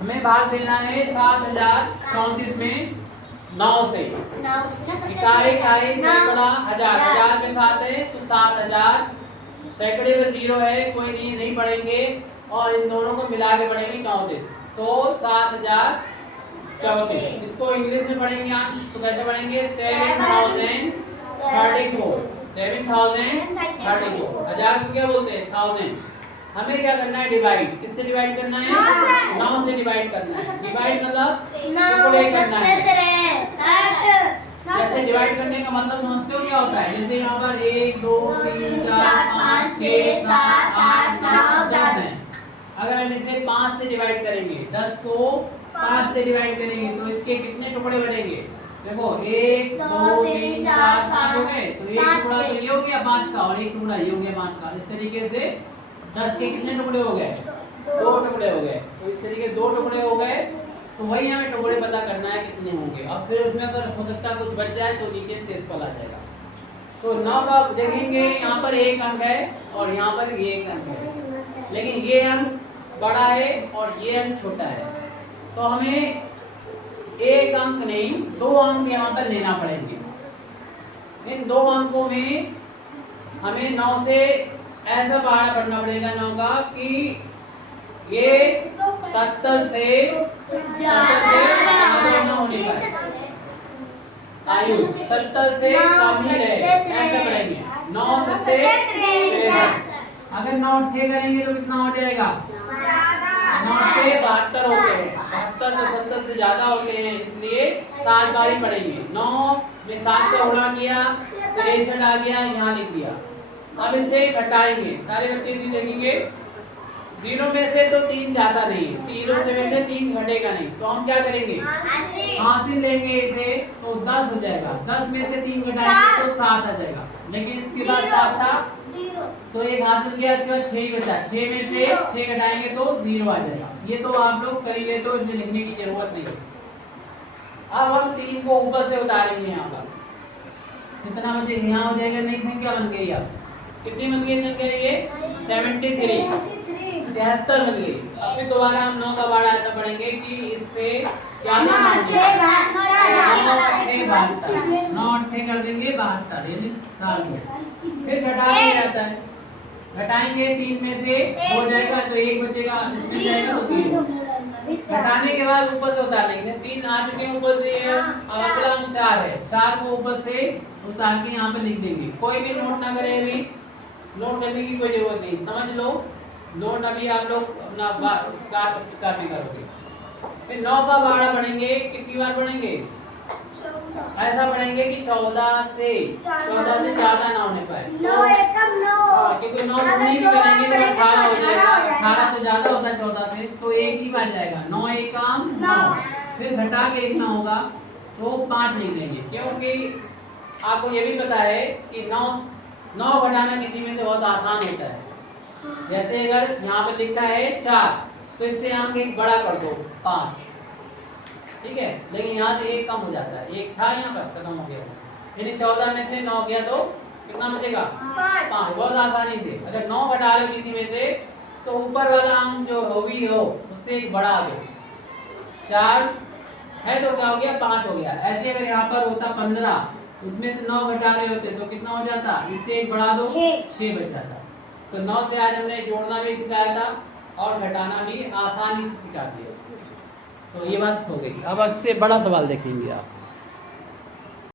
हमें भाग देना है 7034 में 9 से। इकाई इकाई सैकड़ा हजार, हजार में 7 है तो 7000, सैकड़े में 0 है कोई नहीं पढ़ेंगे और इन दोनों को मिला के पढ़ेंगे 34, तो 7034। इसको इंग्लिश में पढ़ेंगे अंश तो कैसे पढ़ेंगे 7034, 7034। हजार को क्या बोलते हैं 1000। हमें क्या करना है डिवाइड, किससे डिवाइड करना है 9 से डिवाइड करना है। डिवाइड मतलब टुकड़े करना है। जैसे डिवाइड करने का मतलब समझते हो क्या होता है, जैसे यहाँ पर 1 2 3 4 5 6 7 8 9 10 है। अगर हम इसे 5 से डिवाइड करेंगे, 10 को 5 से डिवाइड करेंगे तो इसके कितने टुकड़े बनेंगे, देखो 1 2 3 4 5 हो गए, तो एक टुकड़ा तो ये हो गया 5 का और एक टुकड़ा ये हो गया 5 का। इस तरीके से 10 के कितने टुकड़े हो गए, 2 टुकड़े हो गए। तो इस तरीके 2 टुकड़े हो गए, तो वही हमें टुकड़े पता करना है कितने होंगे। अब फिर उसमें अगर हो सकता है कुछ बच जाए तो नीचे शेषफल आ जाएगा। तो 9 का देखेंगे यहाँ पर एक अंक है और यहाँ पर ये एक अंक है, लेकिन ये अंक बड़ा है और ये अंक छोटा है, तो हमें एक अंक नहीं 2 अंक यहाँ पर लेना पड़ेंगे। इन 2 अंकों में हमें 9 से ऐसा पहाड़ा पढ़ना पड़ेगा 9 का कि ये 70 से आयुष 70 से कम ही रहे, ऐसा पढ़ेंगे। 9 से 63। अगर 9 ठे करेंगे तो कितना हो जाएगा, 9 से 72 होते हैं। 72 तो 70 से ज्यादा होते हैं, इसलिए 7 बार ही पढ़ेंगे। 9 में 7 का गुणा किया, 63 आ गया, यहाँ लिख दिया। अब इसे घटाएंगे, सारे बच्चे देखेंगे 0 में से तो 3 जाता नहीं, 3 से 3 घटेगा नहीं, तो हम क्या करेंगे हासिल लेंगे इसे, तो 10 हो जाएगा। 10 में से 3 घटाएंगे तो 7 आ जाएगा, लेकिन इसके बाद 7 था तो एक हासिल किया, इसके बाद 6 बचा, 6 में से 6 घटाएंगे तो 0 आ जाएगा। ये तो आप लोग करेंगे तो इसे लिखने की जरूरत नहीं है। अब हम 3 को ऊपर से उतारेंगे, यहाँ पर कितना बचेगा, यहाँ हो जाएगा नई संख्या बन गई। अब कितनी बन गई संख्या, ये 73 बन गई। अब फिर दोबारा हम 9 का बाड़ा ऐसा पढ़ेंगे कि इससे क्या 9 अट्ठे कर देंगे 72, यानी 7। फिर घटाया जाता है, घटाएंगे 3 में से हो जाएगा तो 1 बचेगा, इसमें जाएगा तो 0। घटाने के बाद ऊपर से उतार लेंगे, 3 आ चुके हैं ऊपर से, अब अगला अंक 4 है, 4 को ऊपर से उतार के यहाँ पे लिख देंगे। कोई भी नोट ना करें, अभी नोट करने की कोई जरूरत नहीं, समझ लो। नोट अभी आप लोग अपना पुस्तक में करोगे। फिर 9 का बाड़ा पढ़ेंगे, कितनी बार पढ़ेंगे, ऐसा पढ़ेंगे कि 14 से ज्यादा ना होने पाए, क्योंकि 9 गुणे भी करेंगे तो 18 हो जाएगा। 18 से ज्यादा होता है 14 से, तो 1 ही बच जाएगा, 9 1 काम 9। फिर घटा के 1 ना होगा तो 5 लिख देंगे, क्योंकि आपको ये भी पता है कि 9 घटाना किसी में से बहुत आसान होता है। जैसे अगर यहाँ पे लिखा है 4 तो इससे अंक एक बड़ा कर दो 5, ठीक है, लेकिन यहाँ से 1 कम हो जाता है, 1 था यहाँ पर खत्म हो गया, यानी 14 में से 9 गया तो कितना बचेगा 5, बहुत आसानी से। अगर 9 घटा लो किसी में से तो ऊपर वाला अंक जो हो उससे एक बढ़ा दो, 4 है तो क्या हो गया 5 हो गया। ऐसे अगर यहाँ पर होता 15, उसमें से 9 घटा रहे होते तो कितना हो जाता, इससे एक बढ़ा दो 6 बच जाता। तो 9 से आज हमने जोड़ना भी सिखाया था और घटाना भी आसानी से सिखा दिया। तो ये बात हो गई। अब इससे बड़ा सवाल देखेंगे आप।